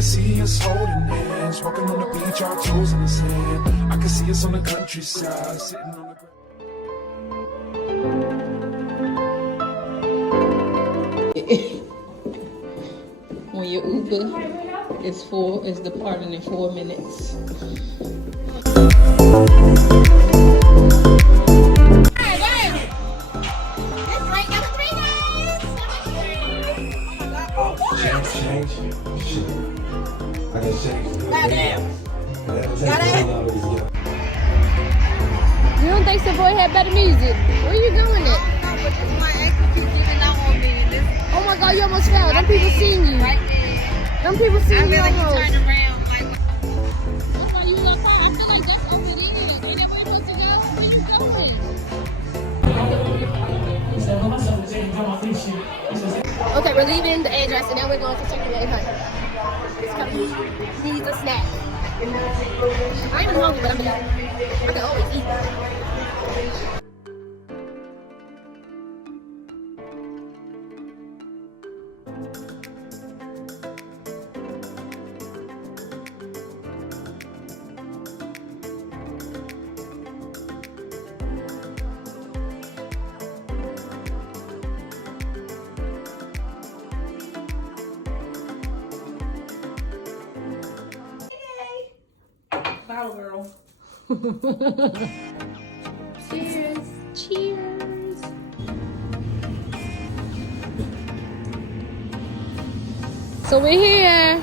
can see us holding hands, walking on the beach, our toes in the sand. I can see us on the countryside, sitting on the ground. When your Uber is departing in 4 minutes. You don't think Savoy had better music? Where you going at? No, but this one actually keeps giving out on me. And this Oh my God, you almost fell. Them people seen you. right there. Them people seen I you feel like you almost. turned around. Like, That's why you got fire. I feel like that's over there. Ain't nobody supposed to go. Where you going? Okay, we're leaving the address and now we're going to Chick-fil-A Hut. It's coming. Needs a snack. I ain't even hungry, but I can always eat. bottle girl. Cheers. Cheers. So we're here.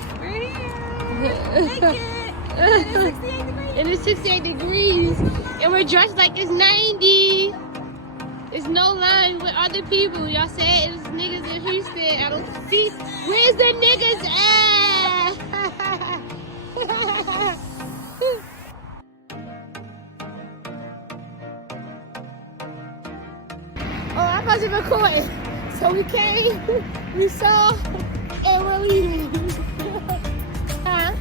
And it's 68 degrees. And we're dressed like it's 90. There's no line with other people. Y'all said it's niggas in Houston. I don't see. Where's the niggas at? Oh, I wasn't recording. So we came, we saw, and we're leaving. Huh?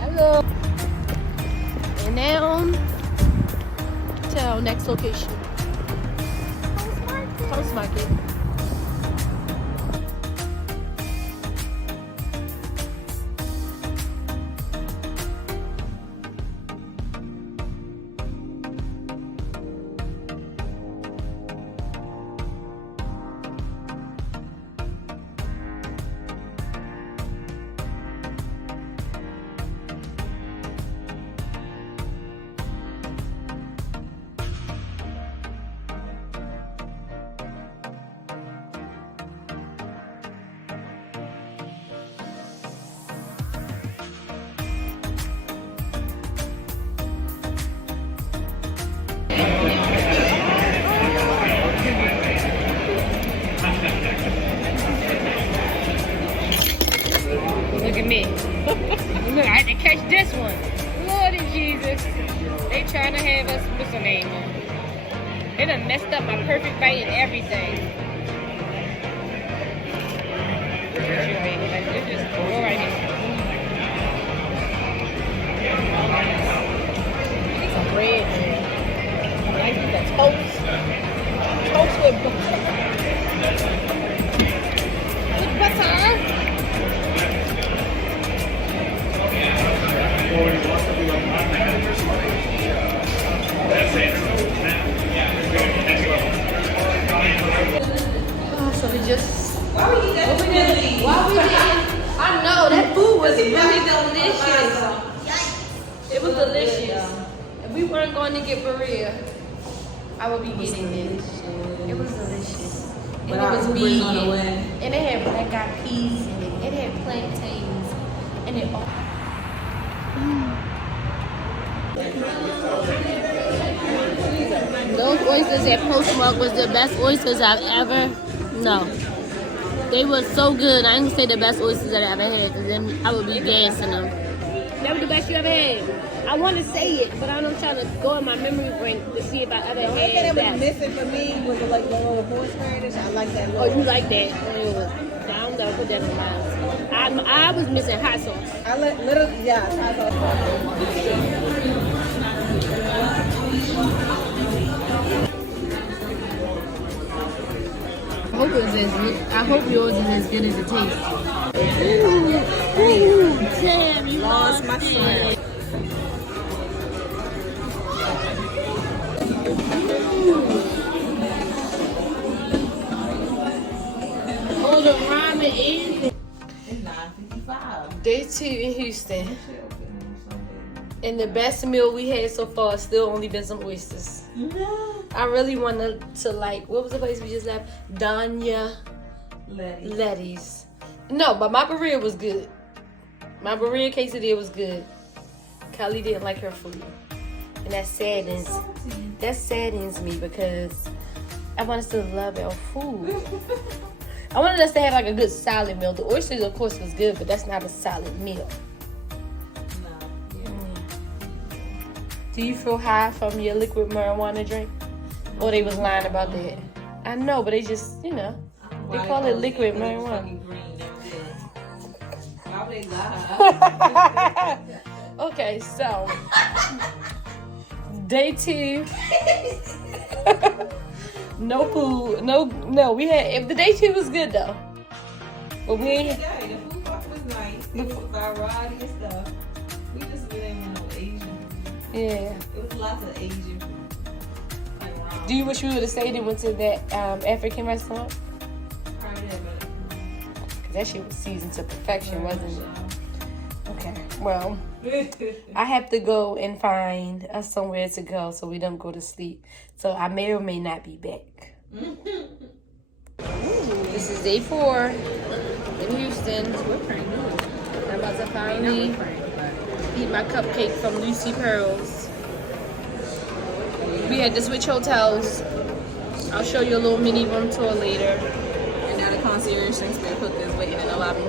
Hello. And now, to our next location. Post Market. Look at me. Look, I had to catch this one. Lordy Jesus. They trying to have us, what's her name? They done messed up my perfect bite and everything. It's just go right here. Need some bread, man. I need that toast. Toast with butter. Oh, so we just. Why we didn't? I know that food was really delicious. It was delicious. If we weren't going to get burrito, I would be getting it. It was delicious. And it was vegan. And it had black eyed peas in it. It had plantains. And it all. Those oysters at Postmark was the best oysters I've ever. No. They were so good. I ain't gonna say the best oysters that I ever had, because then I would be gassing them. That was the best you ever had. I want to say it, but I'm trying to go in my memory bank to see if I ever had that. That was missing for me was like the little horseradish. I like that. Oh, you like that? I don't know. Put that on mine. I was missing hot sauce. I literally, yeah, hot sauce. I hope was as good. I hope yours is as good as it tastes. Ooh, damn, you lost my shrimp. Oh, the ramen is. It's 9:55. Day 2 in Houston. And the best meal we had so far has still only been some oysters. I really wanted to like, what was the place we just left? Danya Letty's. No, but my burrito was good. My burrito quesadilla was good. Kylie didn't like her food. And that saddens me because I want us to love our food. I wanted us to have like a good solid meal. The oysters, of course, was good, but that's not a solid meal. Do you feel high from your liquid marijuana drink? Or they was lying about that? I know, but they just, you know, they call it liquid marijuana. Okay, so day 2. No food, no. We had. If the day 2 was good though, but we ain't. Yeah, the food was nice. It was variety and stuff. We just didn't want no Asian. Yeah. It was lots of Asian food. Do you wish we would have stayed and went to that African restaurant? Probably that, but Cause that shit was seasoned to perfection, wasn't it? Okay. Well, I have to go and find us somewhere to go so we don't go to sleep. So I may or may not be back. This is day 4 in Houston. I'm about to finally eat my cupcake from Lucy Pearls. We had to switch hotels. I'll show you a little mini room tour later. and now the concierge thinks their cook is waiting in the lobby.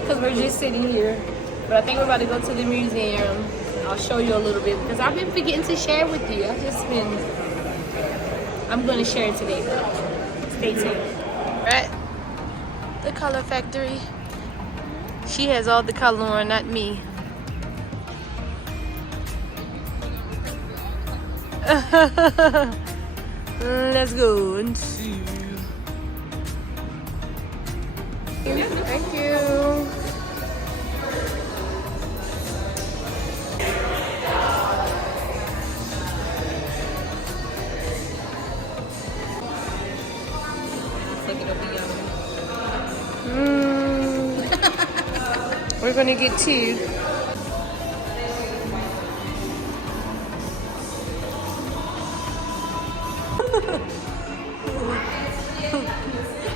Because we're just sitting here. But I think we're about to go to the museum. I'll show you a little bit because I've been forgetting to share with you. I'm going to share it today though. Stay tuned. Right? The Color Factory. She has all the color on, not me. Let's go and see. Thank you. We're gonna get 2.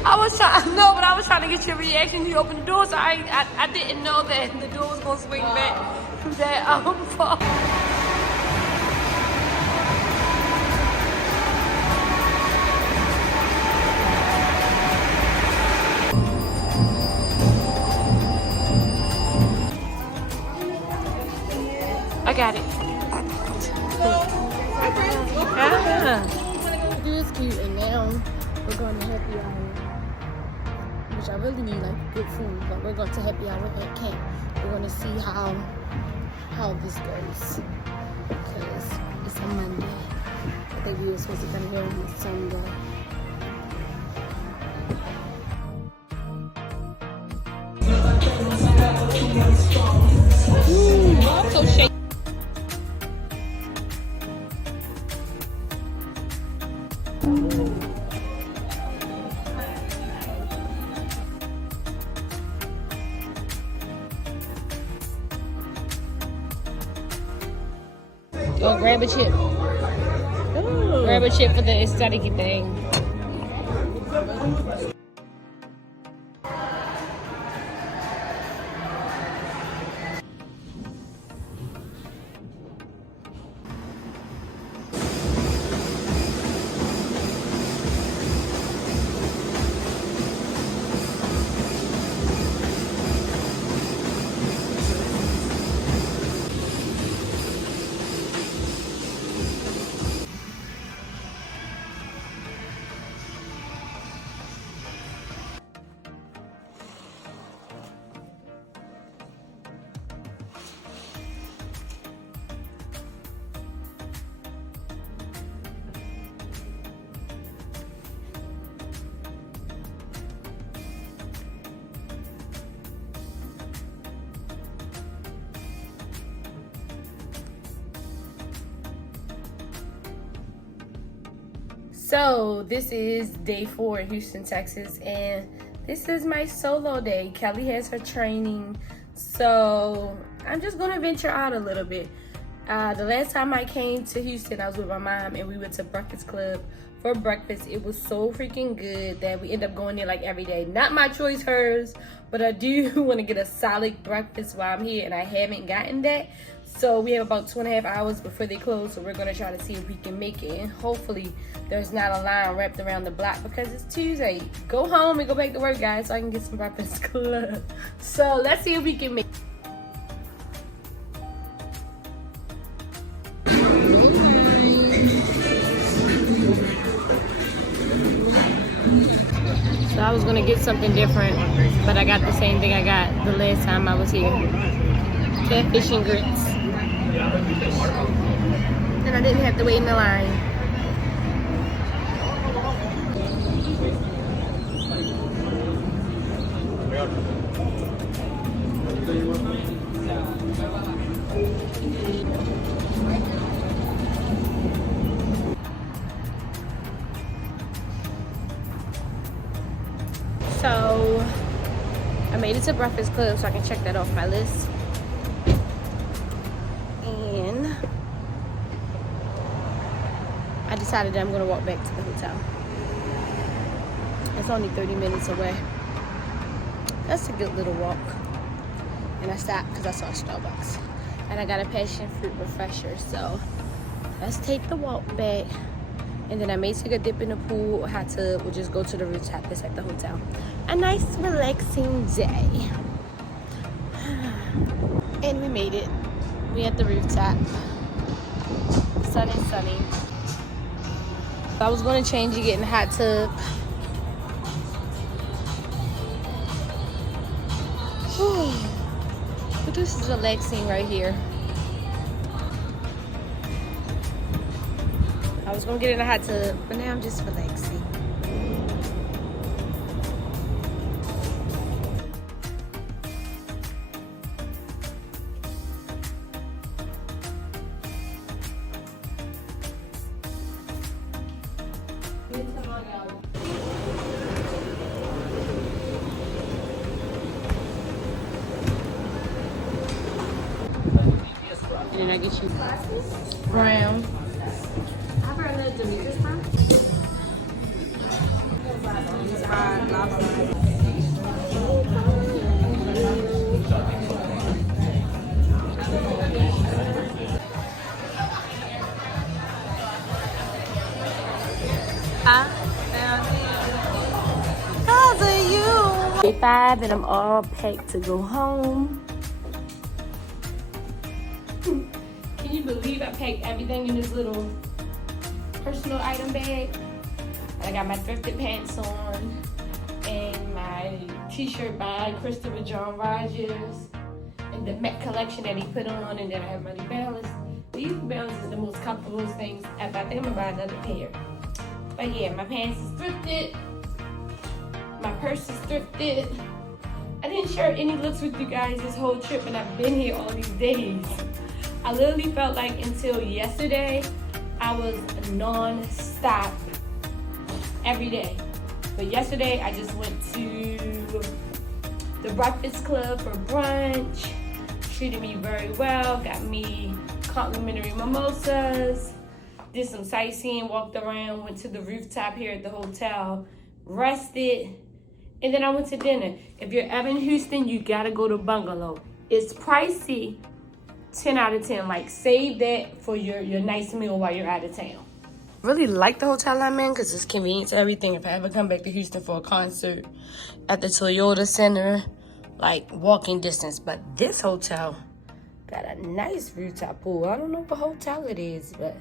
I was trying to get your reaction. You opened the door, so I didn't know that the door was gonna swing back from that fall. I got it. It is cute, and now we're going to happy hour, which I really need like good food, but we're going to happy hour at camp. We're going to see how this goes because it's a Monday. I think we were supposed to come here on Sunday. I'm so shaky. Oh, grab a chip. Ooh. Grab a chip for the aesthetic thing. So this is day 4 in Houston, Texas, and this is my solo day. Kelly has her training, so I'm just gonna venture out a little bit. The last time I came to Houston, I was with my mom and we went to Breakfast Club for breakfast. It was so freaking good that we end up going there like every day. Not my choice, hers, but I do want to get a solid breakfast while I'm here, and I haven't gotten that. So we have about 2.5 hours before they close, so we're gonna try to see if we can make it, and hopefully there's not a line wrapped around the block because it's Tuesday. Go home and go back to work, guys, so I can get some Breakfast Club. So let's see if we can make it. So I was gonna get something different, but I got the same thing I got the last time I was here. Catfish and grits. And I didn't have to wait in the line. So I made it to Breakfast Club, so I can check that off my list. And I decided that I'm gonna walk back to the hotel. It's only 30 minutes away. That's a good little walk. And I stopped because I saw Starbucks. And I got a passion fruit refresher, so let's take the walk back. And then I may take a dip in the pool or hot tub. We'll just go to the rooftop that's at the hotel. A nice relaxing day. And we made it. We at the rooftop. Sun and sunny. I was gonna change and get in the hot tub. But this is relaxing right here. I was gonna get in the hot tub, but now I'm just relaxing. And then I get you brown. I've heard of Demetrius Brown. Day 5 and I'm all packed to go home. Can you believe I packed everything in this little personal item bag? I got my thrifted pants on and my t-shirt by Christopher John Rogers and the Met collection that he put on, and then I have my New Balance. These New Balance is the most comfortable things ever. I think I'm gonna buy another pair. But yeah, my pants is thrifted. My purse is thrifted. I didn't share any looks with you guys this whole trip, and I've been here all these days. I literally felt like until yesterday, I was non-stop every day. But yesterday, I just went to the Breakfast Club for brunch. Treated me very well, got me complimentary mimosas, did some sightseeing, walked around, went to the rooftop here at the hotel, rested, and then I went to dinner. If you're ever in Houston, you gotta go to Bungalow. It's pricey, 10 out of 10. Like, save that for your nice meal while you're out of town. Really like the hotel I'm in because it's convenient to everything. If I ever come back to Houston for a concert at the Toyota Center, like walking distance. But this hotel got a nice rooftop pool. I don't know what hotel it is, but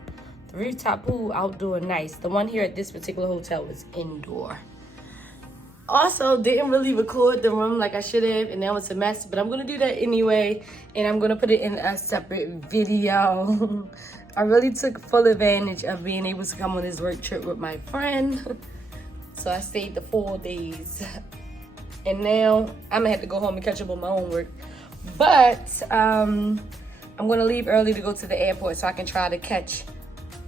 the rooftop pool, outdoor, nice. The one here at this particular hotel was indoor. Also, didn't really record the room like I should have, and that was a mess, but I'm gonna do that anyway, and I'm gonna put it in a separate video. I really took full advantage of being able to come on this work trip with my friend. So I stayed the 4 days. And now I'm gonna have to go home and catch up on my own work. But I'm gonna leave early to go to the airport so I can try to catch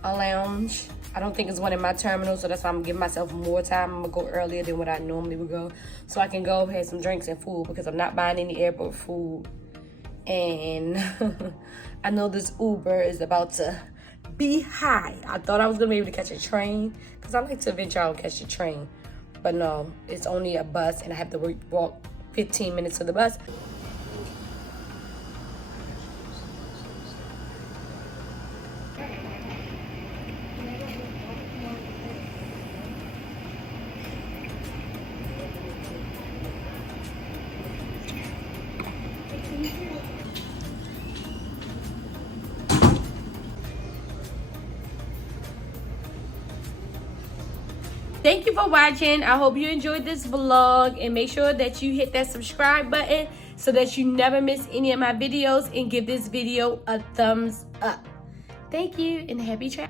a lounge I don't think it's one in my terminal, so that's why I'm giving myself more time. I'm gonna go earlier than what I normally would go, so I can go have some drinks and food, because I'm not buying any airport food. And I know this Uber is about to be high. I thought I was gonna be able to catch a train, because I like to venture out and catch a train. But no, it's only a bus, and I have to walk 15 minutes to the bus. Thank you for watching. I hope you enjoyed this vlog, and make sure that you hit that subscribe button so that you never miss any of my videos, and give this video a thumbs up. Thank you, and happy travel.